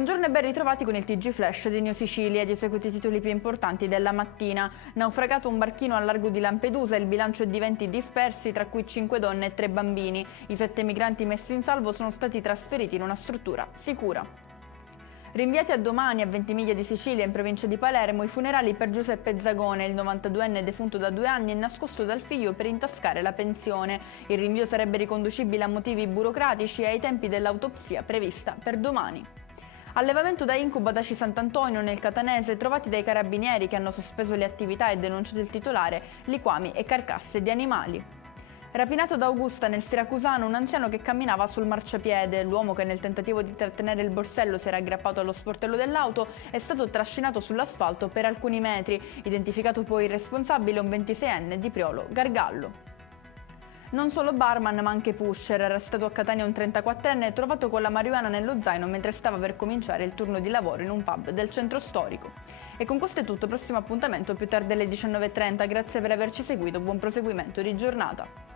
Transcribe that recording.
Buongiorno e ben ritrovati con il TG Flash di New Sicilia. Di seguito i titoli più importanti della mattina. Naufragato un barchino al largo di Lampedusa, il bilancio è di 20 dispersi, tra cui 5 donne e 3 bambini. I 7 migranti messi in salvo sono stati trasferiti in una struttura sicura. Rinviati a domani a Ventimiglia di Sicilia, in provincia di Palermo, i funerali per Giuseppe Zagone, il 92enne defunto da 2 anni e nascosto dal figlio per intascare la pensione. Il rinvio sarebbe riconducibile a motivi burocratici e ai tempi dell'autopsia prevista per domani. Allevamento da incubo ad Aci Sant'Antonio nel Catanese, trovati dai carabinieri che hanno sospeso le attività e denunciato il titolare, liquami e carcasse di animali. Rapinato da Augusta nel Siracusano un anziano che camminava sul marciapiede. L'uomo, che nel tentativo di trattenere il borsello si era aggrappato allo sportello dell'auto, è stato trascinato sull'asfalto per alcuni metri. Identificato poi il responsabile, un 26enne di Priolo Gargallo. Non solo barman ma anche pusher, arrestato a Catania un 34enne trovato con la marijuana nello zaino mentre stava per cominciare il turno di lavoro in un pub del centro storico. E con questo è tutto, prossimo appuntamento più tardi alle 19:30, grazie per averci seguito, buon proseguimento di giornata.